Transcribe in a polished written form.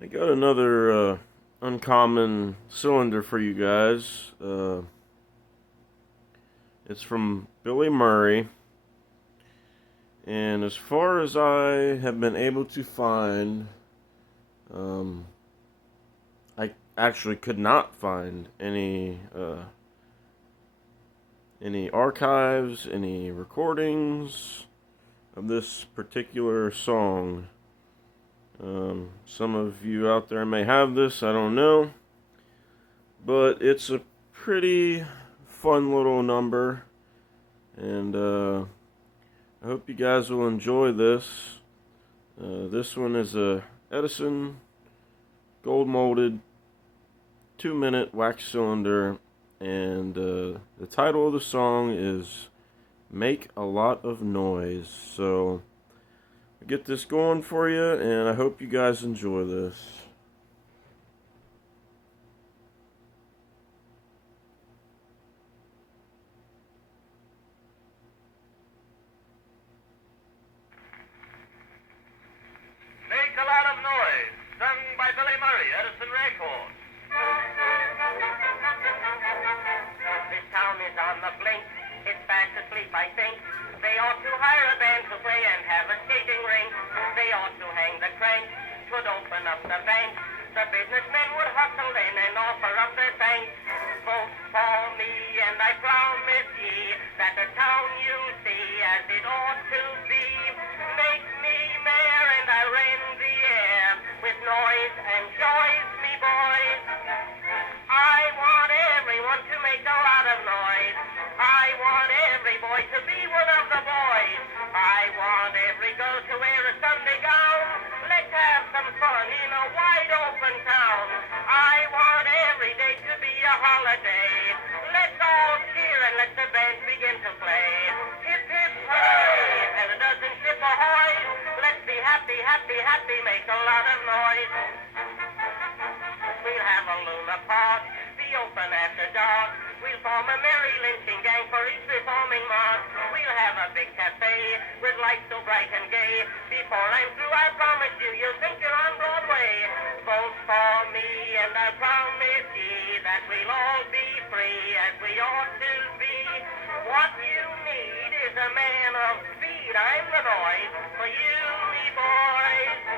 I got another uncommon cylinder for you guys. It's from Billy Murray, and as far as I have been able to find, um, I actually could not find any archives, any recordings of this particular song. Some of you out there may have this, I don't know. But it's a pretty fun little number. And I hope you guys will enjoy this. This one is a Edison gold molded 2-minute wax cylinder. And the title of the song is Make a Lot of Noise. So get this going for you, and I hope you guys enjoy this. Make a lot of noise, sung by Billy Murray, Edison Records. This town is on the blink, it's fast asleep, I think. They ought to hire a band to play and have a skating rink. They ought to hang the crank, would open up the bank. The businessmen would hustle in and offer up their thanks. Vote for me and I promise ye that the town you'll see as it ought to be. Make me mayor and I rend the air with noise and joys, me boys. I want everyone to make a lot of noise. I want every boy to be one of the boys. I want every girl to wear a Sunday gown. Let's have some fun in a wide open town. I want every day to be a holiday. Let's all cheer and let the band begin to play. Hip hip hooray, and a dozen ship ahoy. Let's be happy, happy, happy, make a lot of noise. We'll have a Luna Park, be open after dark. We'll form a merry lynching gang for each performing mark. We'll have a big cafe with lights so bright and gay. Before I'm through, I promise you, you'll think you're on Broadway. Vote for me and I promise ye that we'll all be free as we ought to be. What you need is a man of speed. I'm the noise for you, me boys.